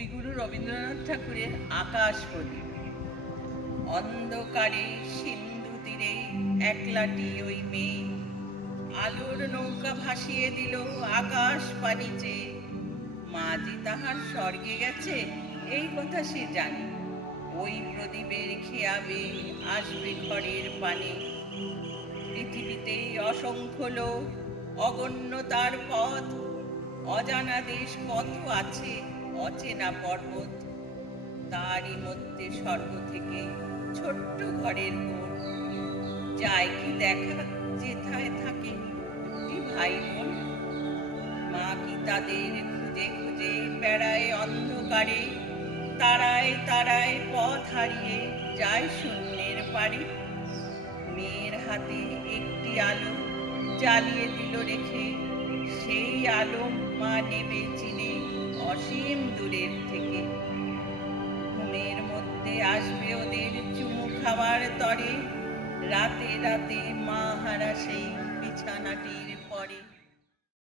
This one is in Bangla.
কবিগুরু রবীন্দ্রনাথ ঠাকুরের আকাশ প্রদীপ। অন্ধকারে সিন্ধু তীরে একলাটি ওই মেয়ে, আলোর নৌকা ভাসিয়ে দিল আকাশ পানি চেয়ে। মা যে তাহার স্বর্গে গেছে এই কথা সে জানে, ওই প্রদীপের খেয়াবে আসবে ঘরের পানে। পৃথিবীতে অসংখ্য লোক, অগণ্য তার পথ, অজানা দেশ কত আছে, অচেনা পর্বত। তারই মধ্যে স্বর্গ থেকে ছোট্ট ঘরের কোণ, যায় কি দেখা যেথায় থাকে দুটি ভাই বোন। মা কি তাদের খুঁজে খুঁজে বেড়ায় অন্ধকারে, তারায় তারায় পথ হারিয়ে যায় শূন্যের পারে। মেয়ের হাতে একটি আলো জ্বালিয়ে দিল রেখে, সেই আলো মা নেবে চিনে অসীম দূরের থেকে। ঘুমের মধ্যে আসবে ওদের চুমু খাওয়ার তরে, রাতে রাতে মা হারা সেই বিছানাটির পরে।